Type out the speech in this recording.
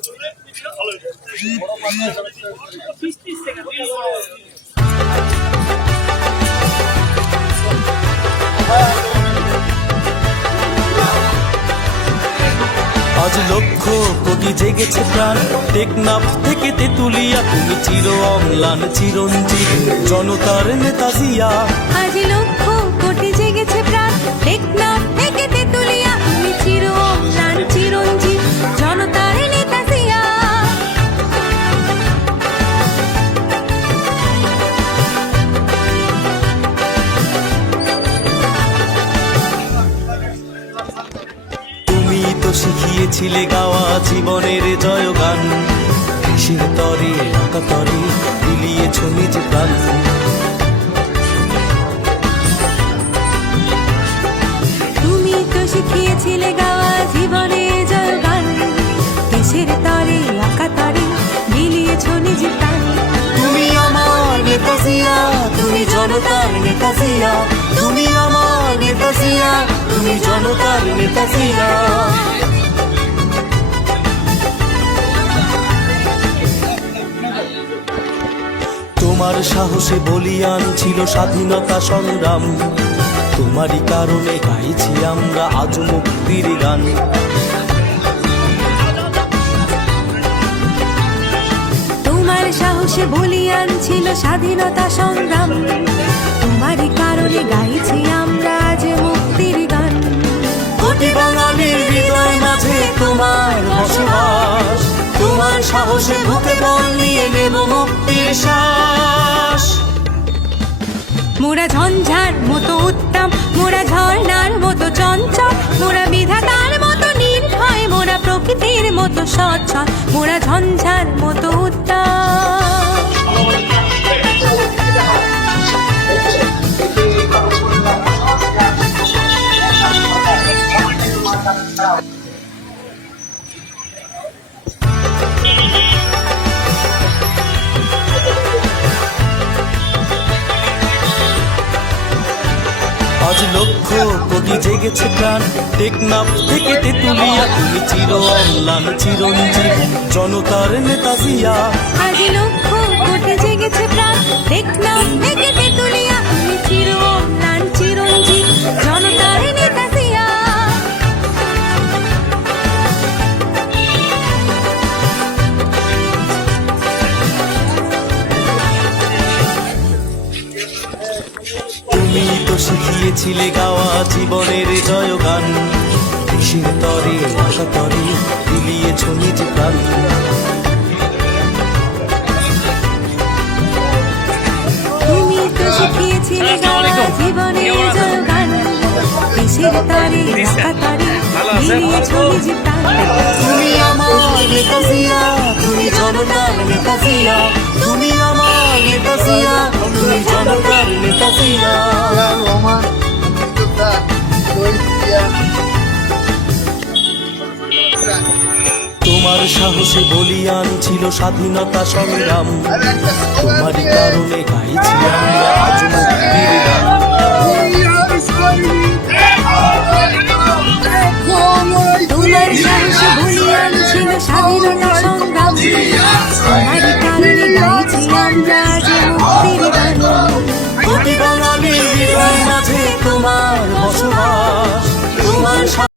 আজ লক্ষ কোটি জেগেছে প্রাণ, টেকনাফ থেকে তেতুলিয়া, তুমি চির অম্লান চিরঞ্জীব জনতার নেতা জিয়া। আজ লক্ষ কোটি জেগেছে প্রাণ, টেকনাফ থেকে তেতুলিয়া, তুমি চির অম্লান চিরঞ্জীব জনতার নেতা জিয়া। তুমি তো শিখিয়েছিলে গাওয়া জীবনের জয়গান, দেশের তরে একাতরে বিলিয়েছ নিজ প্রাণ। তুমি তো শিখিয়েছিলে গাওয়া জীবনের জয়গান, দেশের তরে একাতরে বিলিয়েছ নিজ প্রাণ। তুমি আমার নেতা জিয়া, তুমি জনতার নেতা জিয়া, তুমি আমার নেতা জিয়া, তুমি জনতার নেতা জিয়া। তোমার সাহসে বলিয়ান ছিল স্বাধীনতা সংগ্রাম, তোমারই কারণে গাইছি আমরা আজ মুক্তির গান। তোমার সাহসে বলিয়ান ছিল স্বাধীনতা সংগ্রাম, তোমারই কারণে গাইছি আমরা আজ মুক্তির গান। কোটি বাঙালির হৃদয় মাঝে তোমার বসবাস, তোমার সাহসে বুকে বল নিয়ে নেব মুক্তির শ্বাস। মোরা ঝঞ্ঝার মতো উত্তম, মোরা ঝর্ণার মতো চঞ্চল, মোরা বিধাতার মতো নির্ভয়, মোরা প্রকৃতির মতো সচ্ছল, মোরা ঝঞ্ঝার মতো উত্তম। আজ লক্ষ কোটি জেগেছে প্রাণ, টেকনাফ থেকে তেতুলিয়া, তুমি চির অম্লান চিরঞ্জীব জনতার নেতা জিয়া। আজ লক্ষ কোটি জেগেছে প্রাণ, টেকনাফ থেকে তেতুলিয়া, তুমি চির অম্লান চিরঞ্জীব জনতার নেতা জিয়া। তুমি তো শিখিয়েছিলে গাওয়া জীবনের জয়গান, দেশের তরে একাতরে বিলিয়েছ নিজ প্রাণ। তুমি তো শিখিয়েছিলে গাওয়া জীবনের জয়গান, দেশের তরে একাতরে বিলিয়েছ নিজ প্রাণ। তুমি আমার নেতা জিয়া, তুমি জনতার নেতা জিয়া, তুমি আমার নেতা জিয়া, তুমি জনতার নেতা জিয়া। তোমার সাহসে বলিয়ান ছিল স্বাধীনতা সংগ্রাম, তোমারই কারণে গাইছি আমরা আজ মুক্তির গান।